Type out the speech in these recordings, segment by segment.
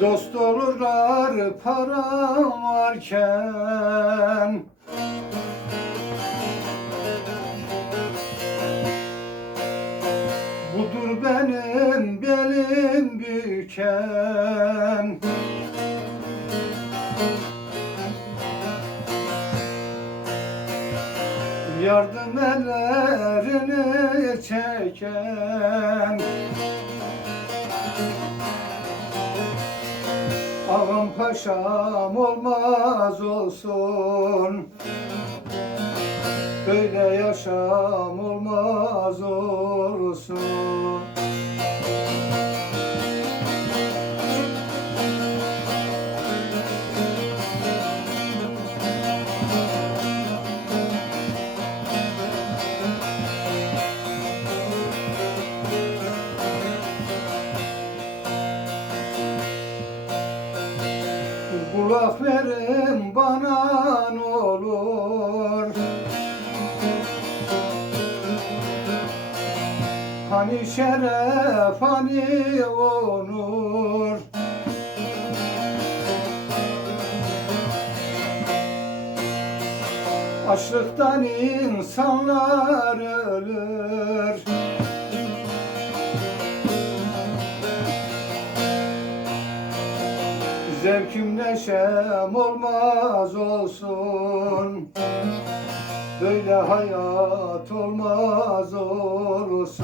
Dost olurlar param varken. Budur benim belim büken Yardım ellerini çeken paşam olmaz olsun. Böyle yaşam olmaz olsun Kulak verin bana ne olur. Hani şeref hani onur. Açlıktan insanlar ölür Zevkim neşem olmaz olsun. Böyle hayat olmaz olsun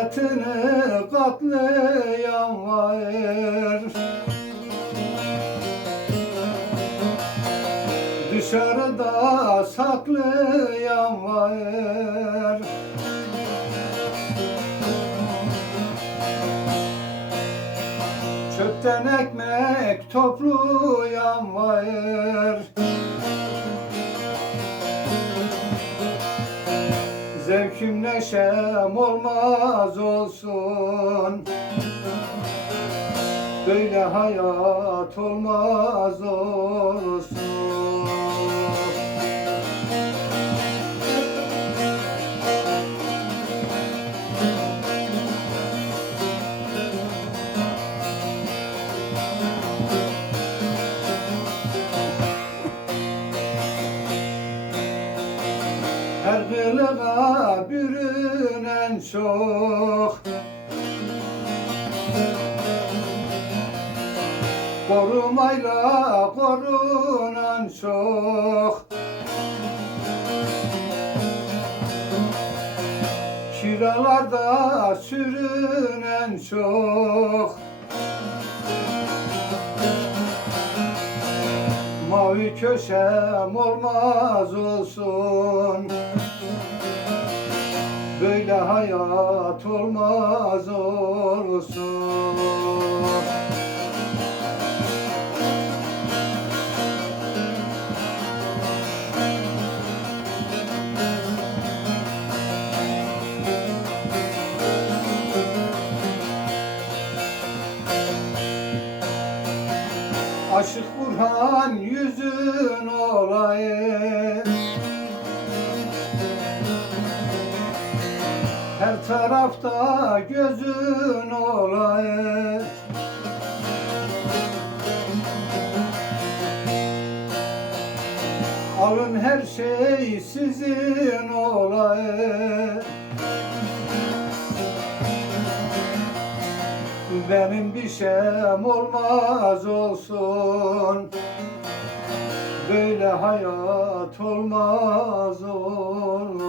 Servetini katlayan var. Dışarıda saklayan var. Çöpten ekmek toplayan var Zevkim neşem olmaz olsun. Böyle hayat olmaz olsun çok. Korumayla korunan çok. Kiralarda sürünen çok. Mavi köşem olmaz olsun Böyle hayat olmaz olsun Aşık Burhan yüzün Her tarafta gözün olayım Alın her şey sizin olayım Benim bir şeyim olmaz olsun. Böyle hayat olmaz olsun